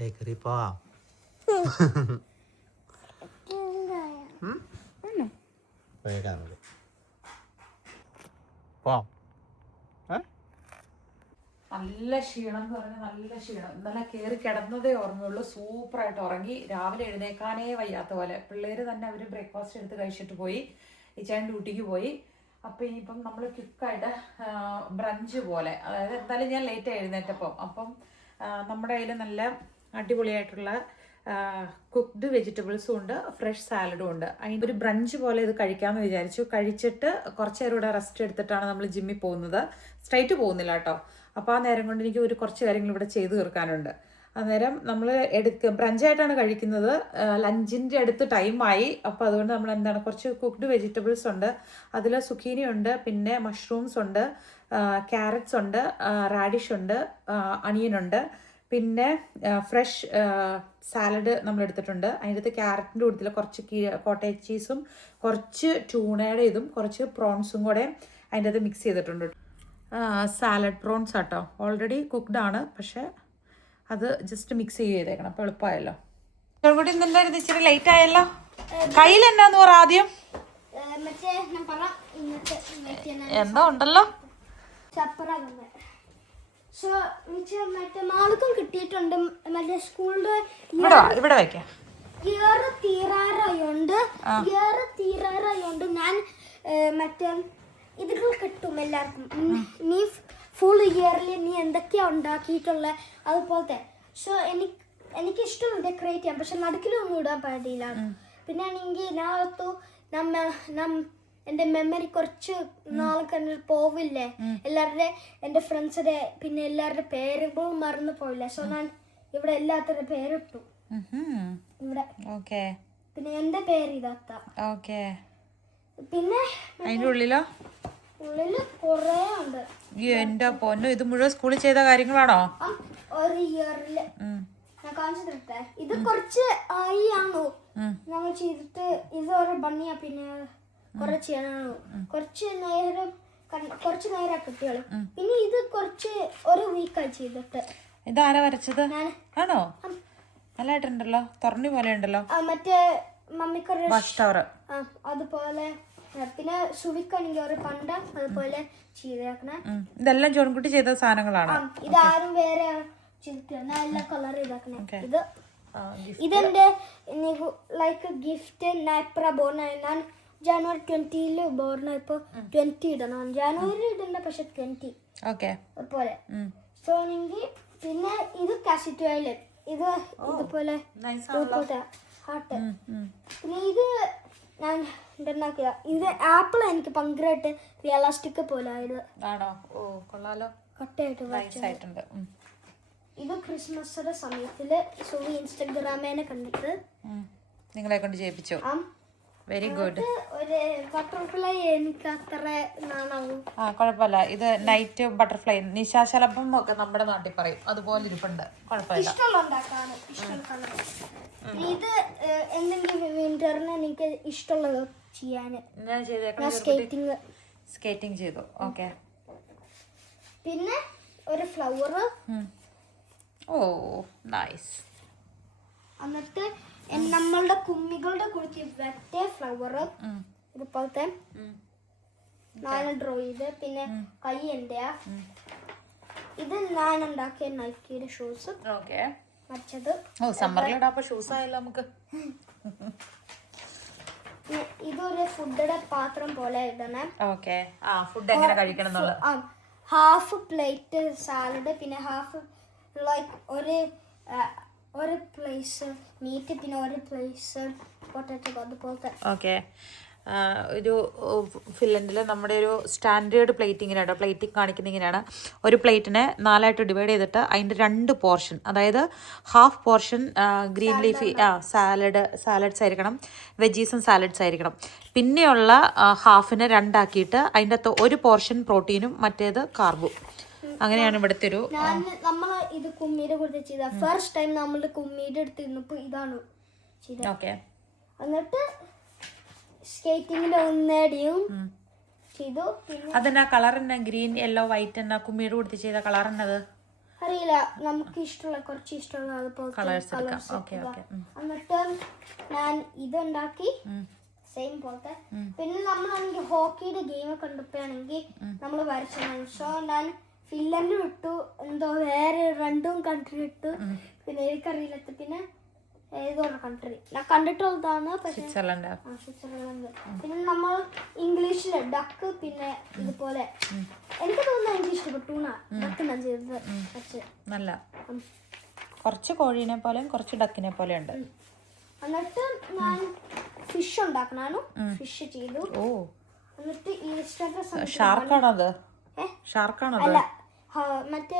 Bakery പോവാം. പോവാം. നല്ല ക്ഷീണം എന്ന് പറഞ്ഞാൽ നല്ല ക്ഷീണം. ഇന്നലെ കയറി കിടന്നതേ ഓർമ്മയുള്ളൂ. സൂപ്പറായിട്ട് ഉറങ്ങി. രാവിലെ എഴുന്നേക്കാനേ വയ്യാത്ത പോലെ. പിള്ളേര് തന്നെ അവർ ബ്രേക്ക്ഫാസ്റ്റ് എടുത്ത് കഴിച്ചിട്ട് പോയി. ഇച്ചാൻ ഡ്യൂട്ടിക്ക് പോയി. അപ്പം ഇനിയിപ്പം നമ്മൾ ക്വിക്കായിട്ട് ബ്രഞ്ച് പോലെ, അതായത് എന്തായാലും ഞാൻ ലേറ്റ് എഴുന്നേറ്റപ്പം അപ്പം നമ്മുടെ കയ്യിൽ നല്ല അടിപൊളിയായിട്ടുള്ള കുക്ക്ഡ് വെജിറ്റബിൾസും ഉണ്ട്, ഫ്രഷ് സാലഡും ഉണ്ട്. അതിൻ്റെ ഒരു ബ്രഞ്ച് പോലെ ഇത് കഴിക്കാമെന്ന് വിചാരിച്ചു. കഴിച്ചിട്ട് കുറച്ച് നേരം ഇവിടെ റെസ്റ്റ് എടുത്തിട്ടാണ് നമ്മൾ ജിമ്മിൽ പോകുന്നത്. സ്ട്രൈറ്റ് പോകുന്നില്ല കേട്ടോ. അപ്പോൾ ആ നേരം കൊണ്ട് എനിക്ക് കുറച്ച് കാര്യങ്ങൾ ഇവിടെ ചെയ്തു തീർക്കാനുണ്ട്. അന്നേരം നമ്മൾ ബ്രഞ്ചായിട്ടാണ് കഴിക്കുന്നത്. ലഞ്ചിൻ്റെ അടുത്ത് ടൈമായി. അപ്പോൾ അതുകൊണ്ട് നമ്മൾ എന്താണ്, കുറച്ച് കുക്ക്ഡ് വെജിറ്റബിൾസ് ഉണ്ട്. അതിൽ സുക്കീനി ഉണ്ട്, പിന്നെ മഷ്റൂംസ് ഉണ്ട്, ക്യാരറ്റ്സ് ഉണ്ട്, റാഡിഷ് ഉണ്ട്, അണിയൻ ഉണ്ട്, പിന്നെ ഫ്രഷ് സാലഡ് നമ്മൾ എടുത്തിട്ടുണ്ട്. അതിൻ്റെ അകത്ത് ക്യാരറ്റിൻ്റെ കൂട്ടത്തിൽ കുറച്ച് കോട്ടേജ് ചീസും കുറച്ച് ട്യൂണയുടെ ഇതും കുറച്ച് പ്രോൺസും കൂടെ അതിൻ്റെ അകത്ത് മിക്സ് ചെയ്തിട്ടുണ്ട്. സാലഡ് പ്രോൺസ് ആട്ടോ, ഓൾറെഡി കുക്ക്ഡ് ആണ്, പക്ഷേ അത് ജസ്റ്റ് മിക്സ് ചെയ്തേക്കണം. അപ്പോൾ എളുപ്പമായല്ലോ. കൂടി എന്തായിരുന്നു ഇച്ചിരി ലേറ്റ് ആയല്ലോ. കയ്യിൽ എന്നാന്ന് പറ ആദ്യം. എന്തോ ഉണ്ടല്ലോ. കിട്ടിയിട്ടുണ്ട് മറ്റേ സ്കൂളിന്റെ ഇവിടെ വെക്കാം. തീരാറായോണ്ട് ഞാൻ മറ്റേ ഇതുകൾ കിട്ടും എല്ലാവർക്കും. നീ ഫുൾ ഇയറിൽ നീ എന്തൊക്കെയാ ഉണ്ടാക്കിയിട്ടുള്ളത് അതുപോലത്തെ. സോ എനിക്കിഷ്ടം ഡെക്കറേറ്റ് ചെയ്യാം, പക്ഷെ നടുക്കിലൊന്നും ഇടാൻ പാടില്ല. പിന്നെ ആണെങ്കിൽ ഞാൻ എൻ്റെ മെമ്മറി കുറച്ച് നാളെ കഴിഞ്ഞിട്ട് പോവില്ലേ, എല്ലാവരുടെ എൻ്റെ ഫ്രണ്ട്സിന്റെ പിന്നെ എല്ലാവരുടെ പേരുകളും മറന്നു പോയില്ല. സോ ഞാൻ ഇവിടെ എല്ലാത്തരുടെ പേരിട്ടു ഇവിടെ. പിന്നെ എൻ്റെ പേര് ഇതാത്ത. പിന്നെ അതിന്റെ ഉള്ളില് കൊറേ ഉണ്ട്. എന്റെ പൊന്നു, ഇത് മുഴുവൻ സ്കൂളിൽ ചെയ്ത കാര്യങ്ങളാണോ? ഒരു ഇയറില് ഞാൻ കാണിച്ചു തരട്ടെ. ഇത് കുറച്ച് ആയി ആണോ ഞങ്ങൾ ചെയ്തിട്ട്. ഇത് ഒരു ബണ്ണിയാ, പിന്നെ കുറെ ചെയ്യാനാണോ, കുറച്ച് നേരം കുട്ടികള്. പിന്നെ ഇത് കുറച്ച് ഒരു വീക്കായി ചെയ്തിട്ട്. ഇതാരാ വരച്ചത്? ആണോ? നല്ലതായിട്ടുണ്ടല്ലോ, തുറന്നി പോലെ ഉണ്ടല്ലോ. മറ്റേ മമ്മിക്കൊരു അതുപോലെ. പിന്നെ സുവിക്കാണെങ്കിൽ ഒരു പണ്ട അതുപോലെ ചെയ്തേക്കണേ. ഇതെല്ലാം ജോൺകുട്ടി ചെയ്ത സാധനങ്ങളാണ്. ഇതാരും വേറെ ചെയ്തിട്ടില്ല, എല്ലാ കളർ ചെയ്തേക്കണേ. ഇതെന്റെ ലൈക്ക് ഗിഫ്റ്റ്. നാപ്ര ബോർണായി. ഞാൻ ജനുവരി 20 ബോർണായപ്പോ 20 ഇടണം. ജനുവരി ഇടണ്ട, പക്ഷെ 20 അതുപോലെ. സോ ആണെങ്കിൽ പിന്നെ ഇത് കാസറ്റ് വയലറ്റ്. ഇത് ഇതുപോലെ ഹാർട്ട്. പിന്നെ ഇത് ഞാൻ ഉണ്ടാക്കിയ ഇത് ആപ്പിൾ. എനിക്ക് ഭയങ്കരമായിട്ട് റിയലിസ്റ്റിക് പോലെ ആയത്. കട്ടയായിട്ട്. ഇത് ക്രിസ്മസിന്റെ സമയത്തില് സുവി ഇൻസ്റ്റഗ്രാമേനെ കണ്ടിട്ട് നിങ്ങളെ കൊണ്ട് ചെയ്യിപ്പിച്ചു. Very good. ഒരു ബട്ടർഫ്ലൈ എനിക്ക് അത്ര കുഴപ്പമില്ല. ഇത് നൈറ്റ് ബട്ടർഫ്ലൈ, നിശാശലഭം ഒക്കെ നമ്മുടെ നാട്ടിൽ പറയും, അതുപോലെ ഇരിപ്പുണ്ട്. കുഴപ്പമില്ല. ഇത് എന്തെങ്കിലും വിന്ററിന് എനിക്ക് ഇഷ്ടമുള്ളത് ചെയ്യാന് ഞാൻ സ്കേറ്റിംഗ് ചെയ്തു. ഓക്കെ. പിന്നെ ഒരു ഫ്ലവർ. നൈസ്. എന്നിട്ട് നമ്മളുടെ കുമ്മികളുടെ കുറിച്ച് വെറ്റേ ഫ്ലവർ ഇതുപോലത്തെ ഞാൻ ഡ്രോ ചെയ്ത്. പിന്നെ കൈ എൻ്റെ ഇത് ഞാൻ ഉണ്ടാക്കിയ നൈക്കിയുടെ ഷൂസ്. മറ്റത് ഷൂസ് ആയല്ലോ നമുക്ക്. ഇതൊരു ഫുഡിന്റെ പാത്രം പോലെ ഇടണേ. ഫുഡ് എങ്ങനെ കഴിക്കണം എന്നുള്ളത്. ഹാഫ് പ്ലേറ്റ് സാലഡ്, പിന്നെ ഹാഫ് ലൈക്ക് ഒരു പ്ലേസ് മീറ്റ്, പിന്നെ ഒരു പ്ലേസ് പൊട്ടാറ്റോ അതുപോലത്തെ. ഒരു ഫില്ലൻഡിൽ നമ്മുടെ ഒരു സ്റ്റാൻഡേർഡ് പ്ലേറ്റിങ്ങിനാണ് പ്ലേറ്റിംഗ് കാണിക്കുന്ന ഇങ്ങനെയാണ്. ഒരു പ്ലേറ്റിനെ 4ആയിട്ട് ഡിവൈഡ് ചെയ്തിട്ട് അതിൻ്റെ 2 പോർഷൻ, അതായത് half portion green leafy salads ആയിരിക്കണം, വെജീസും സാലഡ്സ് ആയിരിക്കണം. പിന്നെയുള്ള ഹാഫിനെ 2 ആക്കിയിട്ട് അതിൻ്റെ അകത്ത് ഒരു പോർഷൻ പ്രോട്ടീനും മറ്റേത് കാർബും. അങ്ങനെയാണ് ഇവിടുത്തെ ഒരു. നമ്മൾ ഇത് കുമ്മീടെ കൂടെ ചെയ്ത ഫസ്റ്റ് ടൈം നമ്മൾ കുമ്മീടെ എടുത്തിരുന്നപ്പോ ഇതാണ്. എന്നിട്ട് സ്കേറ്റിംഗിൽ ഒന്നേടിയും ചെയ്തു. അതെന്നാ കളർ എന്നാ? ഗ്രീൻ യെല്ലോ വൈറ്റ് എന്നാ? കുമ്മിയുടെ കൊടുത്ത് ചെയ്ത കളർ എന്നത് അറിയില്ല, നമുക്ക് ഇഷ്ടമുള്ള കുറച്ച് ഇഷ്ടമുള്ള അതുപോലെ കളേഴ്സ് എടുക്കാം. കളേഴ്സ്. Okay okay. എന്നിട്ട് ഞാൻ ഇതുണ്ടാക്കി സെയിം പോലത്തെ. പിന്നെ നമ്മളാണെങ്കിൽ ഹോക്കിയുടെ ഗെയിം കണ്ടപ്പോഴാണെങ്കിൽ നമ്മൾ വരച്ചതാണ്. സോ ഞാൻ ഫിൻലൻഡ് ഇട്ടു, എന്തോ വേറെ 2 കൺട്രി ഇട്ടു, പിന്നെ എനിക്കറിയില്ല, പിന്നെ ഏതോ ഒരു കൺട്രി ഞാൻ കണ്ടിട്ടുള്ളതാണ്. പക്ഷേ സ്വിറ്റ്സർലൻഡ്. പിന്നെ നമ്മൾ ഇംഗ്ലീഷിൽ ഡക്ക്, പിന്നെ ഇതുപോലെ എനിക്ക് തോന്നുന്നു എനിക്ക് ഇഷ്ടപ്പെട്ടു ഡക്ക് ഞാൻ ചെയ്തത് വെച്ച്. നല്ല കുറച്ച് കോഴീനെ പോലെയും കുറച്ച് ഡക്കിനെ പോലെ ഉണ്ട്. എന്നിട്ട് ഞാൻ ഫിഷ് ഉണ്ടാക്കണു, ഫിഷ് ചെയ്തു. ഓ, എന്നിട്ട് ഈസ്റ്ററിന്റെ ഷാർക്കാണത്? ഷാർക്കാണത്? അല്ല, മറ്റേ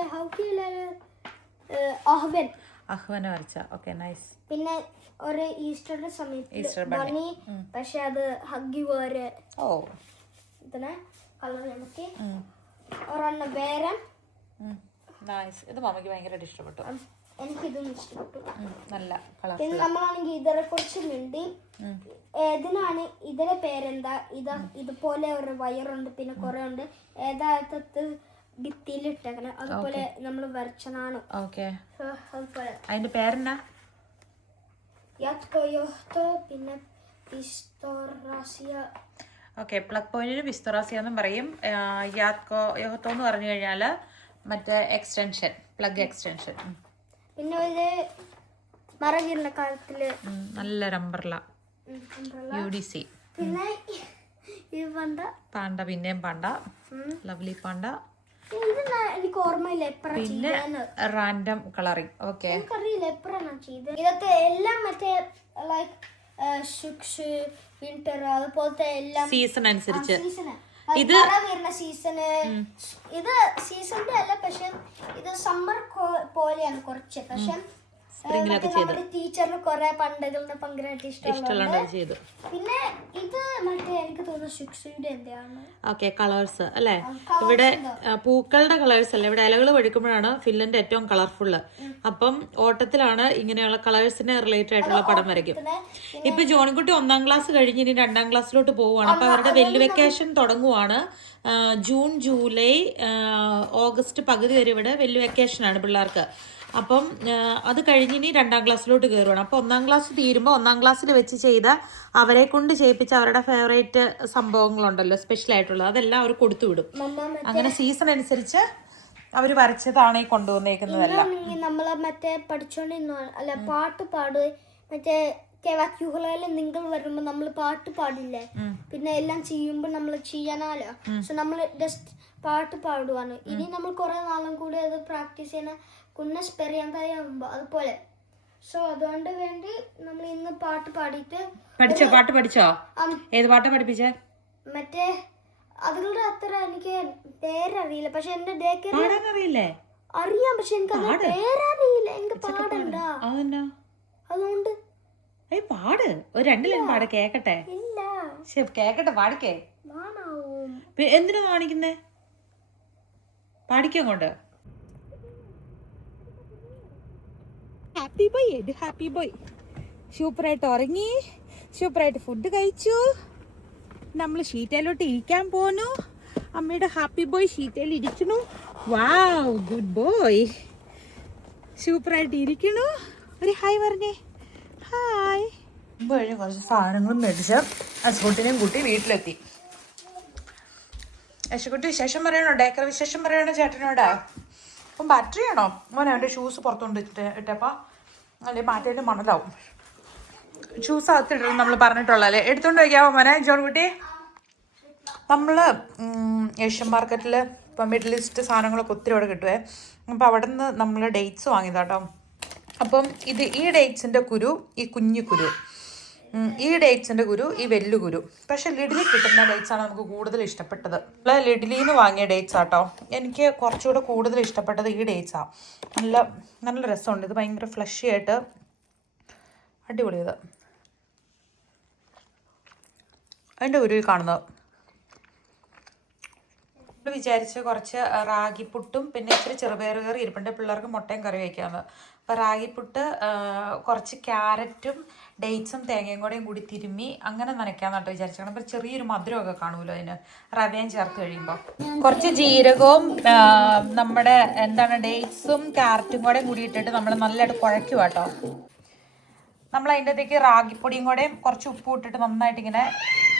അഹ്വന വരച്ച. Okay, nice. പിന്നെ ഒരു ഈസ്റ്ററിന്റെ സമയത്ത് ബണ്ണി, പക്ഷെ അത് ഹഗ്ഗി വേറെ. ഓ, ഇതിനെ കളർ നമുക്ക് ഒരെണ്ണ വേറെ. നൈസ്. ഇത് മമ്മിക്ക് ഭയങ്കരമായിട്ട് ഇഷ്ടപ്പെട്ടു. എനിക്കിതും ഇഷ്ടപ്പെട്ടു. നല്ല കളർ. പിന്നെ നമ്മളാണെങ്കിൽ ഇതിനെ കുറിച്ച് മിണ്ടി, ഏതിനാണ് ഇതിന്റെ പേരെന്താ, ഇതുപോലെ ഒരു വയറുണ്ട്, പിന്നെ കുറെ ഉണ്ട്, ഏതായത് ഭിത്തിയിൽ ഇട്ടേക്കണേ, അതുപോലെ നമ്മൾ വരച്ചതാണ്. ഓക്കെ, അതുപോലെ അതിന്റെ പേരെന്നാ? പിന്നെ പിസ്തോറാസിയ. ഓക്കെ, പ്ലഗ് പോയിന്റിന് പിസ്തോറാസിയ എന്നും പറയും. യാത്കോ യോഹത്തോ എന്ന് പറഞ്ഞു കഴിഞ്ഞാൽ മറ്റേ എക്സ്റ്റൻഷൻ, പ്ലഗ് എക്സ്റ്റൻഷൻ. പിന്നെ ഒരു മറവീറിന്റെ കാലത്തില് നല്ലൊരു അംബ്രല UDC. പിന്നെ ഈ പാണ്ട, പിന്നെയും പാണ്ട, ലവ്ലി പാണ്ട. എനിക്ക് ഓർമ്മയില്ല പിന്നെ റാൻഡം കളറിങ്. ഓക്കെ, എനിക്കറിയില്ല എപ്പോഴാണ് ചെയ്തത്. ഇതൊക്കെ എല്ലാം മറ്റേ ലൈക്ക് വിന്റർ അതുപോലത്തെ എല്ലാം സീസൺ അനുസരിച്ച്. ഇത് സീസണ്, ഇത് സീസണിന്റെ അല്ല, പക്ഷെ ഇത് സമ്മർ പോലെയാണ് കുറച്ച്. പക്ഷെ നമ്മുടെ ടീച്ചറിന് കുറെ പണ്ടകളുടെ പങ്കരായിട്ട് ഇഷ്ടമുള്ള ചെയ്തു. പിന്നെ ഇത് മറ്റേ എനിക്ക് തോന്നുന്നു ശുക്ഷിയുടെ എന്താണ്. ഓക്കെ, കളേഴ്സ് അല്ലേ? ഇവിടെ പൂക്കളുടെ കളേഴ്സ് അല്ല, ഇവിടെ ഇലകൾ പഴുക്കുമ്പോഴാണ് ഫിൻലൻഡ് ഏറ്റവും കളർഫുള്ള്. അപ്പം ഓട്ടത്തിലാണ് ഇങ്ങനെയുള്ള കളേഴ്സിന് റിലേറ്റഡ് ആയിട്ടുള്ള പടം വരയ്ക്കും. ഇപ്പൊ ജോണിക്കുട്ടി 1ാം ക്ലാസ് കഴിഞ്ഞ് ഇനി 2ാം ക്ലാസ്സിലോട്ട് പോവുകയാണ്. അപ്പൊ അവരുടെ വെല്ല് വെക്കേഷൻ തുടങ്ങുവാണ്. ജൂൺ, ജൂലൈ, ഓഗസ്റ്റ് പകുതി വരെ ഇവിടെ വെല്ല് വെക്കേഷനാണ് പിള്ളേർക്ക്. അപ്പം അത് കഴിഞ്ഞ് ഇനി 2ാം ക്ലാസ്സിലോട്ട് കയറുവാണ്. അപ്പോൾ 1ാം ക്ലാസ് തീരുമ്പോൾ 1ാം ക്ലാസ്സിൽ വെച്ച് ചെയ്ത അവരെ കൊണ്ട് ചെയ്യിപ്പിച്ച അവരുടെ ഫേവറേറ്റ് സംഭവങ്ങളുണ്ടല്ലോ, സ്പെഷ്യൽ ആയിട്ടുള്ളത്, അതെല്ലാം അവർ കൊടുത്തു വിടും. അങ്ങനെ സീസൺ അനുസരിച്ച് അവർ വരച്ചതാണ് ഈ കൊണ്ടുവന്നേക്കുന്നതെല്ലാം. നമ്മളെ മറ്റേ പഠിച്ചോണ്ടിരുന്ന അല്ല പാട്ട് പാട്, മറ്റേ നിങ്ങൾ വരുമ്പോ നമ്മൾ പാട്ട് പാടില്ലേ, പിന്നെ എല്ലാം ചെയ്യുമ്പോ നമ്മൾ ചെയ്യാനാലോ. സോ നമ്മൾ ജസ്റ്റ് പാട്ട് പാടുവാണ്. ഇനി നമ്മൾ കുറെ നാളും കൂടി അത് പ്രാക്ടീസ് ചെയ്യണ കുന്നസ് പെരിയാകുമ്പോ അതുപോലെ. സോ അതുകൊണ്ട് വേണ്ടി നമ്മൾ ഇന്ന് പാട്ട് പാടിയിട്ട് പാട്ട് പഠിച്ചോ? ഏത് പാട്ടാ പഠിപ്പിച്ചേ? മറ്റേ അതുകളുടെ അത്ര എനിക്ക് പേരറിയില്ല, പക്ഷെ എന്റെ അറിയില്ലേ? അറിയാം, പക്ഷെ എനിക്ക് പേരറിയില്ല. എനിക്ക് പാടണ്ട, അതുകൊണ്ട് പാട്. ഒരു 2 ലൈൻ പാട് കേക്കട്ടെ. ഇല്ല, കേക്കട്ടെ, പാടിക്കേ. എന്തിനാ കാണിക്കുന്നേ? പാടിക്കോ അങ്ങോട്ട്. Happy boy, happy boy. സൂപ്പറായിട്ട് ഉറങ്ങി, സൂപ്പറായിട്ട് ഫുഡ് കഴിച്ചു. നമ്മൾ ഷീറ്റയിലോട്ട് ഇരിക്കാൻ പോന്നു. അമ്മയുടെ ഹാപ്പി ബോയ് ഷീറ്റയിൽ ഇരിക്കണു. വാവ്, ഗുഡ് ബോയ്. സൂപ്പറായിട്ട് ഇരിക്കണു. ഒരു ഹായ് പറഞ്ഞേ. ഹായ്. കഴിഞ്ഞ് കുറച്ച് സാധനങ്ങളും മേടിച്ച് അശുക്കുട്ടിനെയും കൂട്ടി വീട്ടിലെത്തി. അശുക്കുട്ടി വിശേഷം പറയണോ? ഡേക്കർ വിശേഷം പറയണോ ചേട്ടനോട്? അപ്പം ബാറ്ററി ആണോ മോനെ? അവൻ്റെ ഷൂസ് പുറത്തുകൊണ്ട് ഇട്ടപ്പോൾ അല്ലെ മാറ്റേൻ്റെ മണലാവും. ഷൂസ് അകത്തിടണം നമ്മൾ പറഞ്ഞിട്ടുള്ളല്ലേ. എടുത്തുകൊണ്ട് വയ്ക്കാവോ മോനെ ജോൺകുട്ടി? നമ്മൾ ഏഷ്യൻ മാർക്കറ്റിൽ ഇപ്പം മിഡിൽ ഈസ്റ്റ് സാധനങ്ങളൊക്കെ ഒത്തിരി അവിടെ കിട്ടുവേ. അപ്പം അവിടെ നിന്ന് നമ്മൾ ഡേറ്റ്സ് വാങ്ങിയതാട്ടോ. അപ്പം ഈ ഡേറ്റ്സിൻ്റെ കുരു, ഈ കുഞ്ഞു കുരു, ഈ ഡേറ്റ്സിൻ്റെ കുരു, ഈ വെല്ലു കുരു. പക്ഷെ ലിഡിലിൽ കിട്ടുന്ന ഡേറ്റ്സാണ് നമുക്ക് കൂടുതൽ ഇഷ്ടപ്പെട്ടത്. നമ്മൾ ലിഡിലിൽ നിന്ന് വാങ്ങിയ ഡേറ്റ്സ് ആട്ടോ. എനിക്ക് കുറച്ചുകൂടെ കൂടുതൽ ഇഷ്ടപ്പെട്ടത് ഈ ഡേറ്റ്സാണ്. നല്ല രസമുണ്ട്. ഇത് ഭയങ്കര ഫ്ലഷി ആയിട്ട് അടിപൊളിയത്. അതിൻ്റെ കുരുവിൽ കാണുന്നത് വിചാരിച്ച് കുറച്ച് റാഗിപ്പുട്ടും പിന്നെ ഇച്ചിരി ചെറുപയർ കറി ഇരിപ്പുണ്ട്. പിള്ളേർക്ക് മുട്ടയും കറി വയ്ക്കാമെന്ന്. അപ്പോൾ റാഗിപ്പുട്ട് കുറച്ച് ക്യാരറ്റും ഡേറ്റ്സും തേങ്ങയും കൂടി തിരുമ്മി അങ്ങനെ നനയ്ക്കാമെന്നാട്ടോ വിചാരിച്ചത്. അപ്പോൾ ചെറിയൊരു മധുരമൊക്കെ കാണുമല്ലോ അതിന് റവയും ചേർത്ത് കഴിയുമ്പോൾ. കുറച്ച് ജീരകവും നമ്മുടെ എന്താണ് ഡേറ്റ്സും ക്യാരറ്റും കൂടി ഇട്ടിട്ട് നമ്മൾ നല്ലതായിട്ട് കുഴയ്ക്കുക കേട്ടോ. നമ്മൾ അതിൻ്റെ അകത്തേക്ക് റാഗിപ്പൊടിയും കൂടെ കുറച്ച് ഉപ്പും ഇട്ടിട്ട് നന്നായിട്ട് ഇങ്ങനെ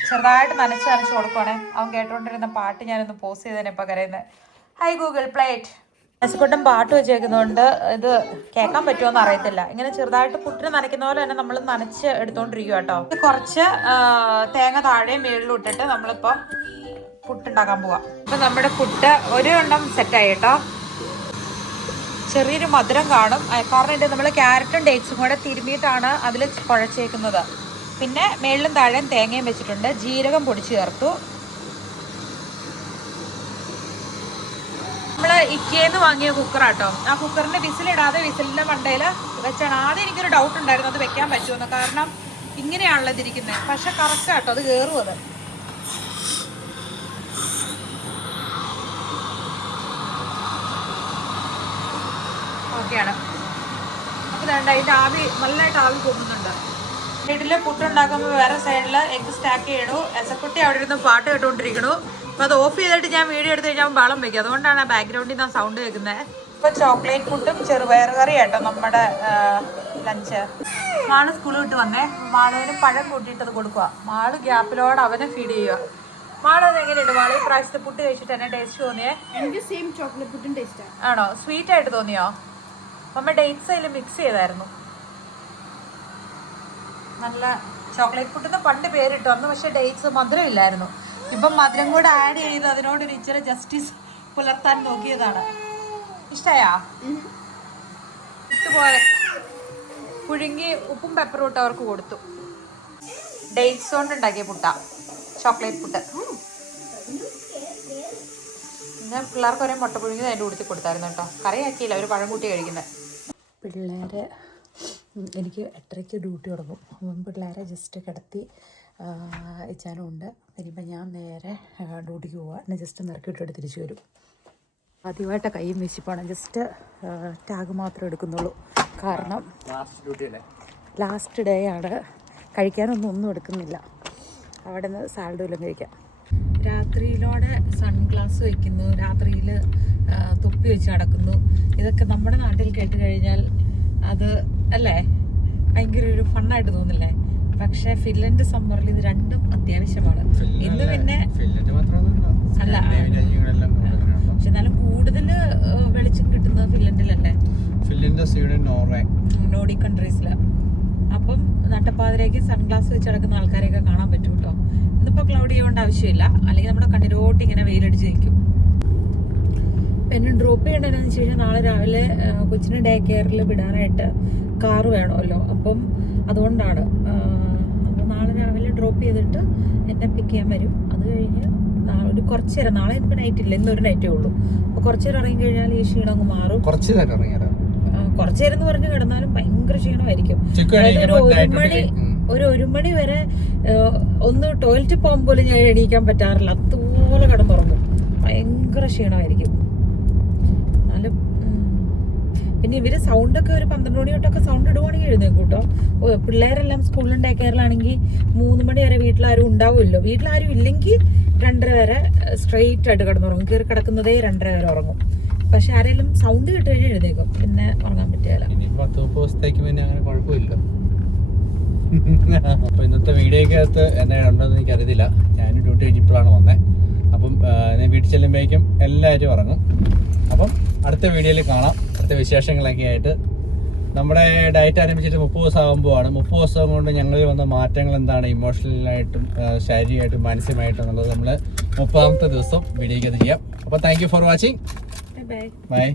ചെറുതായിട്ട് നനച്ച് കൊടുക്കുവാണേ. അവൻ കേട്ടോണ്ടിരുന്ന പാട്ട് ഞാനൊന്ന് പോസ്റ്റ് ചെയ്തതിനെ ഇപ്പോൾ കരയുന്നത്. High Google plate. മെസ്സക്കൂട്ടം പാട്ട് വെച്ചേക്കുന്നതുകൊണ്ട് ഇത് കേൾക്കാൻ പറ്റുമോയെന്ന് അറിയത്തില്ല. ഇങ്ങനെ ചെറുതായിട്ട് പുട്ടിന് നനയ്ക്കുന്ന പോലെ തന്നെ നമ്മൾ നനച്ച് എടുത്തോണ്ടിരിക്കുക കേട്ടോ. കുറച്ച് തേങ്ങ താഴെയും മേളിലും ഇട്ടിട്ട് നമ്മളിപ്പം പുട്ടുണ്ടാക്കാൻ പോവാം. അപ്പം നമ്മുടെ പുട്ട് ഒരു എണ്ണം സെറ്റായി കേട്ടോ. ചെറിയൊരു മധുരം കാണും, കാരണം ഇത് നമ്മൾ ക്യാരറ്റും ഡേറ്റ്സും കൂടെ തിരുമ്മിയിട്ടാണ് അതിൽ കുഴച്ചേക്കുന്നത്. പിന്നെ മേളിലും താഴെയും തേങ്ങയും വെച്ചിട്ടുണ്ട്. ജീരകം പൊടിച്ച് ചേർത്തു. നമ്മൾ ഇക്കേന്ന് വാങ്ങിയ കുക്കറാട്ടോ. ആ കുക്കറിൻ്റെ വിസിലിടാതെ വിസിലിൻ്റെ മണ്ടയിൽ വെച്ചാണ്. ആദ്യം എനിക്കൊരു ഡൗട്ട് ഉണ്ടായിരുന്നു അത് വെക്കാൻ പറ്റുമെന്ന്, കാരണം ഇങ്ങനെയാണല്ലോ ഇതിരിക്കുന്നത്. പക്ഷെ കറക്റ്റ് ആട്ടോ, അത് കയറും. അത് ഓക്കെയാണ്. അപ്പോൾ വേണ്ട, അതിൻ്റെ ആവി നല്ലതായിട്ട് ആവി പോകുന്നുണ്ട്. വീട്ടിൽ പുട്ടുണ്ടാക്കുമ്പോൾ വേറെ സൈഡിൽ എഗ് സ്റ്റാക്ക് ചെയ്യണു. എസക്കുട്ടി അവിടെ ഇരുന്ന് പാട്ട് കേട്ടുകൊണ്ടിരിക്കണു. അപ്പോൾ അത് ഓഫ് ചെയ്തിട്ട് ഞാൻ വീഡിയോ എടുത്ത് കഴിഞ്ഞാൽ വളം വയ്ക്കും. അതുകൊണ്ടാണ് ആ ബാക്ക്ഗ്രൗണ്ടിൽ നിന്ന് സൗണ്ട് കേൾക്കുന്നത്. ഇപ്പോൾ ചോക്ലേറ്റ് പുട്ടും ചെറുപയർ കറി കേട്ടോ നമ്മുടെ ലഞ്ച്. മാള് സ്കൂളിൽ വിട്ട് വന്നേ. മാളുവിന് പഴം കൂട്ടിയിട്ടത് കൊടുക്കുക. മാള് ഗ്യാപ്പിലോട് അവനെ ഫീഡ് ചെയ്യുക. മാള് എങ്ങനെയുണ്ട് മാള്? ഈ പ്രാവശ്യത്തെ പുട്ട് കഴിച്ചിട്ട് എന്നെ ടേസ്റ്റ് തോന്നിയേ? എനിക്ക് സെയിം ചോക്ലേറ്റ് പുട്ടും ടേസ്റ്റാണ്. ആണോ? സ്വീറ്റ് ആയിട്ട് തോന്നിയോ? അമ്മ ഡേറ്റ്സ് അതിൽ മിക്സ് ചെയ്തായിരുന്നു. നല്ല ചോക്ലേറ്റ് പുട്ടിന് പണ്ട് പേരിട്ടു അന്ന്, പക്ഷെ ഡേറ്റ്സ് മധുരം ഇല്ലായിരുന്നു. ഇപ്പം മധുരം കൂടെ ആഡ് ചെയ്ത് അതിനോടൊരു ഇച്ചിരി ജസ്റ്റിസ് പുലർത്താൻ നോക്കിയതാണ്. ഇഷ്ടമായാ? ഇട്ടുപോലെ പുഴുങ്ങി ഉപ്പും പെപ്പറും ഇട്ട് അവർക്ക് കൊടുത്തു. ഡേറ്റ്സ് കൊണ്ട് ഉണ്ടാക്കിയ പുട്ട, ചോക്ലേറ്റ് പുട്ട്. ഞാൻ പിള്ളേർക്ക് ഒരേ മുട്ട പുഴുങ്ങി അതിൻ്റെ ഉടുത്തി കൊടുത്തായിരുന്നു കേട്ടോ. കറിയാക്കിയില്ല, ഒരു പഴം കൂട്ടി കഴിക്കുന്നത്. പിള്ളേരെ എനിക്ക് 8:30 ഡ്യൂട്ടി തുടങ്ങും. അപ്പം പിള്ളേരെ ജസ്റ്റ് കിടത്തി ഇച്ചാനും ഉണ്ട്. ഇനിയിപ്പം ഞാൻ നേരെ ഡ്യൂട്ടിക്ക് പോവാം. എന്നെ ജസ്റ്റ് നിറക്കിയിട്ടിട്ട് തിരിച്ചു വരും. ആദ്യമായിട്ട് കൈയും വീശിപ്പോണം. ജസ്റ്റ് ടാഗ് മാത്രമേ എടുക്കുന്നുള്ളൂ, കാരണം ലാസ്റ്റ് ഡേ ആണ്. കഴിക്കാനൊന്നും എടുക്കുന്നില്ല. അവിടെ നിന്ന് സാലഡ് വല്ലതും കഴിക്കാം. രാത്രിയിലോടെ സൺഗ്ലാസ് വയ്ക്കുന്നു, രാത്രിയിൽ തൊപ്പി വെച്ച് നടക്കുന്നു. ഇതൊക്കെ നമ്മുടെ നാട്ടിൽ കേട്ട് കഴിഞ്ഞാൽ അത് അല്ലേ ഭയങ്കര ഒരു ഫണ്ണായിട്ട് തോന്നില്ലേ? പക്ഷെ ഫിൻലൻഡ് സമ്മറിൽ ഇത് രണ്ടും അത്യാവശ്യമാണ്. ഇന്ന് പിന്നെ അല്ല, പക്ഷെ എന്നാലും കൂടുതൽ വെളിച്ചം കിട്ടുന്നത് ഫിൻലൻഡിലല്ലേ? ഫിൻലൻഡ്, സ്വീഡൻ, നോർവേ, നോർഡിക് കൺട്രീസില്. അപ്പം നട്ടപ്പാതിരേക്ക് സൺഗ്ലാസ് വെച്ച് നടക്കുന്ന ആൾക്കാരെയൊക്കെ കാണാൻ പറ്റും കേട്ടോ. ഇന്നിപ്പോൾ ക്ലൗഡ് ചെയ്യേണ്ട ആവശ്യമില്ല, അല്ലെങ്കിൽ നമ്മുടെ കണ്ണിലോട്ട് ഇങ്ങനെ വെയിലടിച്ച് നിൽക്കും. എന്നെ ഡ്രോപ്പ് ചെയ്യേണ്ടതെന്ന് വെച്ച് കഴിഞ്ഞാൽ നാളെ രാവിലെ കൊച്ചിന് ഡേ കെയറിൽ വിടാനായിട്ട് കാറ് വേണമല്ലോ. അപ്പം അതുകൊണ്ടാണ്. അപ്പോൾ നാളെ രാവിലെ ഡ്രോപ്പ് ചെയ്തിട്ട് എന്നെ പിക്ക് ചെയ്യാൻ വരും. അത് കഴിഞ്ഞ് ഒരു കുറച്ച് നേരം, നാളെ എനിക്ക് നൈറ്റ് ഇല്ല, ഇന്നൊരു നൈറ്റേ ഉള്ളൂ. അപ്പോൾ കുറച്ച് നേരം ഇറങ്ങി കഴിഞ്ഞാൽ ഈ ക്ഷീണം അങ്ങ് മാറും. കുറച്ച് നേരം എന്ന് പറഞ്ഞ് കിടന്നാലും ഭയങ്കര ക്ഷീണമായിരിക്കും. ഒരു മണി വരെ ഒന്ന് ടോയ്ലറ്റിൽ പോകാൻ പോലും ഞാൻ എണീക്കാൻ പറ്റാറില്ല. അതുപോലെ കിടന്നുറങ്ങും. ഭയങ്കര ക്ഷീണമായിരിക്കും. എന്നാലും പിന്നെ ഇവര് സൗണ്ടൊക്കെ ഒരു 12 മണി തൊട്ടൊക്കെ സൗണ്ട് ഇടുവാണെങ്കിൽ എഴുന്നേക്കും കേട്ടോ. പിള്ളേരെല്ലാം സ്കൂളിലും ഡേ കെയറിലാണെങ്കിൽ 3 മണി വരെ വീട്ടിലാരും ഉണ്ടാവുമല്ലോ. വീട്ടിലാരും ഇല്ലെങ്കിൽ 2:30 വരെ സ്ട്രെയിറ്റ് ആയിട്ട് കിടന്നുറങ്ങും. കയറി കിടക്കുന്നതേ 2:30 വരെ ഉറങ്ങും. പക്ഷെ ആരെങ്കിലും സൗണ്ട് കേട്ട് കഴിഞ്ഞാൽ എഴുന്നേക്കും, പിന്നെ ഉറങ്ങാൻ പറ്റില്ല. അപ്പൊ ഇന്നത്തെ വീഡിയോക്കകത്ത് എന്നെ ഉണ്ടോന്ന് എനിക്ക് അറിയത്തില്ല. ഞാൻ ഡ്യൂട്ടി കഴിഞ്ഞപ്പോഴാണ് വന്നത്. അപ്പം ഞാൻ വീട്ടിൽ ചെല്ലുമ്പോഴേക്കും എല്ലാവരും ഉറങ്ങും. അപ്പം അടുത്ത വീഡിയോയിൽ കാണാം. അടുത്ത വിശേഷങ്ങളൊക്കെ ആയിട്ട്. നമ്മുടെ ഡയറ്റ് ആരംഭിച്ചിട്ട് 30 ദിവസം ആകുമ്പോഴാണ്. 30 ദിവസം കൊണ്ട് ഞങ്ങളിൽ വന്ന മാറ്റങ്ങൾ എന്താണ്, ഇമോഷണലായിട്ടും ശാരീരികമായിട്ടും മാനസികമായിട്ടും എന്നുള്ളത് നമ്മൾ 30ാമത്തെ ദിവസം വീഡിയോയ്ക്ക് അത് ചെയ്യാം. അപ്പോൾ thank you for watching. By.